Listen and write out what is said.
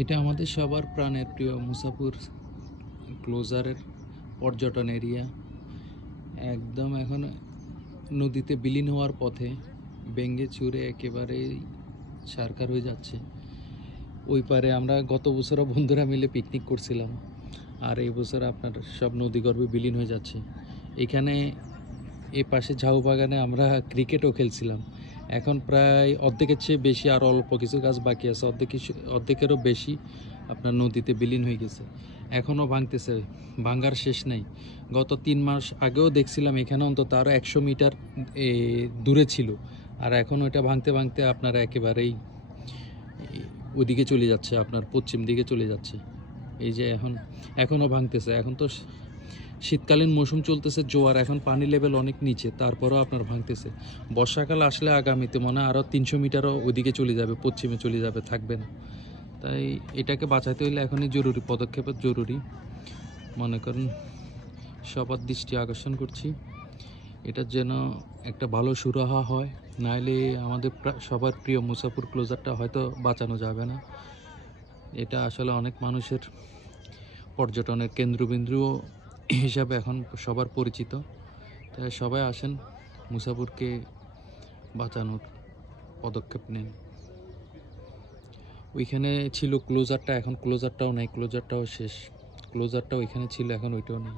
এটা আমাদের সবার প্রাণের প্রিয় মুসাপুর ক্লোজারের পর্যটন এরিয়া। একদম এখন নদীতে বিলীন হওয়ার পথে, ভেঙে চুরে একেবারেই সারকার হয়ে যাচ্ছে। ওই পারে আমরা গত বছরও বন্ধুরা মিলে পিকনিক করছিলাম, আর এই বছর আপনার সব নদীগর্ভে বিলীন হয়ে যাচ্ছে। এখানে এ পাশে ঝাউ বাগানে আমরা ক্রিকেটও খেলছিলাম। এখন প্রায় অর্ধেকের চেয়ে বেশি, আর অল্প কিছু গাছ বাকি আছে, অর্ধেকেরও বেশি আপনার নদীতে বিলীন হয়ে গেছে। এখনও ভাঙতেছে, ভাঙার শেষ নেই। গত 3 মাস আগেও দেখছিলাম এখানে অন্তত আরও 100 মিটার দূরে ছিল, আর এখন ওইটা ভাঙতে ভাঙতে আপনার একেবারেই ওদিকে চলে যাচ্ছে, আপনার পশ্চিম দিকে চলে যাচ্ছে। এই যে এখনও ভাঙতেছে। এখন তো শীতকালীন মৌসুম চলতেছে, জোয়ার, এখন পানি লেভেল অনেক নিচে, তারপরেও আপনার ভাঙতেছে। বর্ষাকাল আসলে আগামীতে মনে হয় আরও 300 মিটারও ওইদিকে চলে যাবে, পশ্চিমে চলে যাবে, থাকবে না। তাই এটাকে বাঁচাতে হলে এখনই জরুরি পদক্ষেপ জরুরি। মনে করেন সবার দৃষ্টি আকর্ষণ করছি, এটার যেন একটা ভালো সুরাহা হয়, নাহলে আমাদের সবার প্রিয় মুসাপুর ক্লোজারটা হয়তো বাঁচানো যাবে না। এটা আসলে অনেক মানুষের পর্যটনের কেন্দ্রবিন্দু হিসাবে এখন সবার পরিচিত। তাই সবাই আসেন, মুসাপুরকে বাঁচানোর পদক্ষেপ নেন। ওইখানে ছিল ক্লোজারটা, এখন ক্লোজারটাও নেই, ক্লোজারটাও শেষ। ক্লোজারটাও ওইখানে ছিল, এখন ওইটাও নেই।